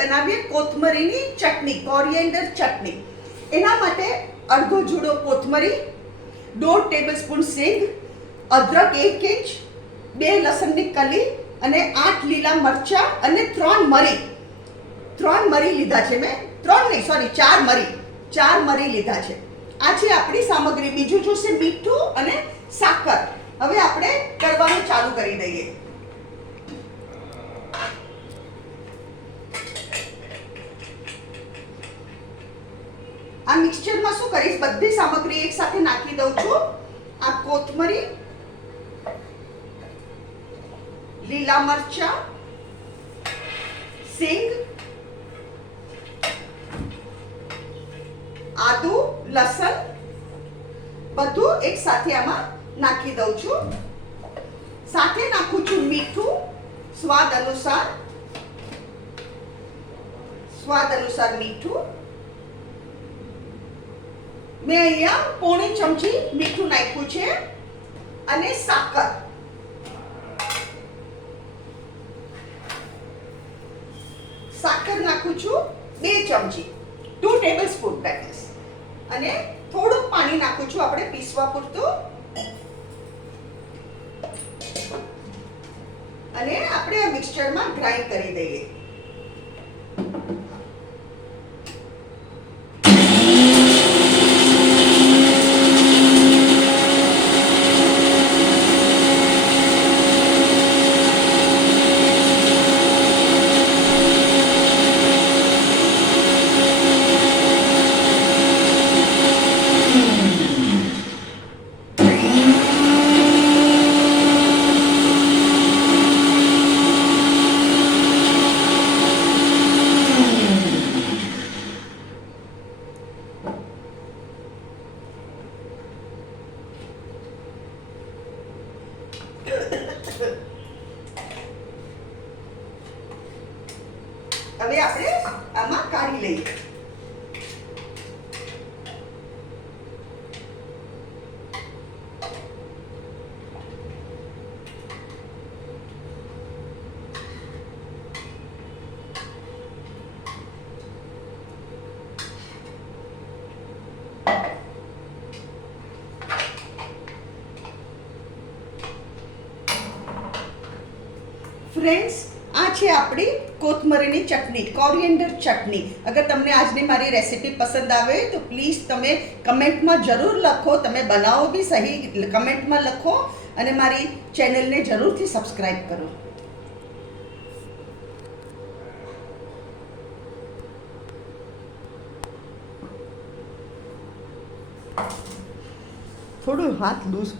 બનાવીએ કોથમરીની ચટણી, કોરિએન્ડર ચટણી. એના માટે અડધો જુડો કોથમરી, 1.5 ટેબલસ્પૂન સિંગ, અદરક 1 ઇંચ, 2 લસણની કલી અને 8 લીલા મરચાં અને 3 મરી લીધા છે મેં. 3 નહીં, સોરી, 4 મરી લીધા છે. આ છે આપણી સામગ્રી. બીજું જોશે મીઠું અને સાકર. હવે આપણે કરવાનું ચાલુ કરી દઈએ. આ મિક્સચરમાં શું કરીશ, બધી સામગ્રી એક સાથે નાખી દઉં છું. આ કોથમરી, લીલા મરચાં, સિંગ, આદુ, લસણ બધું એક સાથે આમાં નાખી દઉં છું. સાથે નાખું છું મીઠું સ્વાદ અનુસાર મીઠું. મેં અહીંયા પોણી ચમચી મીઠું નાખ્યું છે અને સાકર. નાખું છું 2 ચમચી, 2 ટેબલસ્પૂન પેકેટ. અને થોડું પાણી નાખું છું આપણે પીસવા પૂરતું. અને આપણે આ મિક્સચરમાં ગ્રાઇન્ડ કરી દઈએ. હવે આપણે આમાં કાઢી લઈએ. ફ્રેન્ડ્સ, આ છે આપણી કોથમરીની ચટણી, કોરિએન્ડર ચટણી. અગર તમને આજની મારી રેસીપી પસંદ આવે તો પ્લીઝ તમે કમેન્ટમાં જરૂર લખો. તમે બનાવો બી સહી કમેન્ટમાં લખો અને મારી ચેનલને જરૂરથી સબસ્ક્રાઈબ કરો. થોડું હાથ લૂઝ